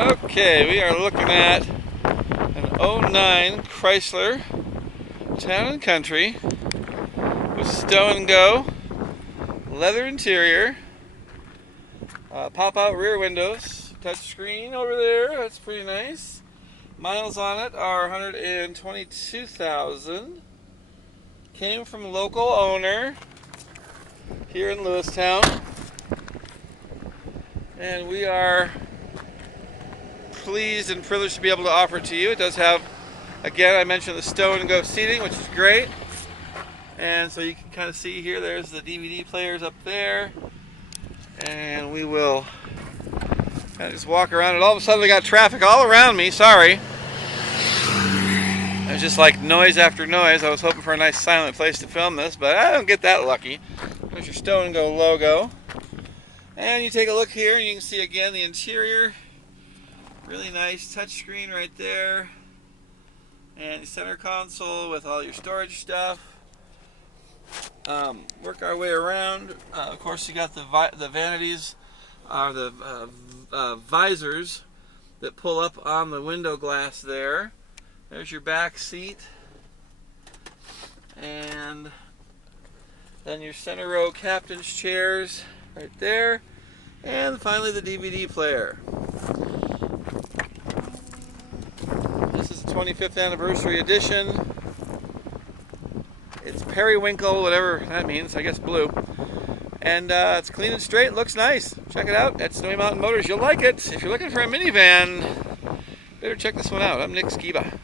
Okay, we are looking at an '09 Chrysler Town and Country with Stow-n-Go, leather interior, pop-out rear windows, touchscreen over there. That's pretty nice. Miles on it are 122,000. Came from local owner here in Lewistown, and we are pleased and privileged to be able to offer it to you. It does have, again, I mentioned the Stow-n-Go seating, which is great. And so you can kind of see here, there's the DVD players up there. And we will kind of just walk around, and all of a sudden we got traffic all around me. Sorry. It was just like noise after noise. I was hoping for a nice silent place to film this, but I don't get that lucky. There's your Stow-n-Go logo. And you take a look here, and you can see again the interior. Really nice touchscreen right there. And center console with all your storage stuff. Work our way around. Of course, you got the vanities, the visors that pull up on the window glass there. There's your back seat, and then your center row captain's chairs right there, and finally the DVD player. This is the 25th anniversary edition. It's periwinkle, whatever that means, I guess blue. And it's clean and straight, looks nice. Check it out at Snowy Mountain Motors. You'll like it. If you're looking for a minivan, better check this one out. I'm Nick Skiba.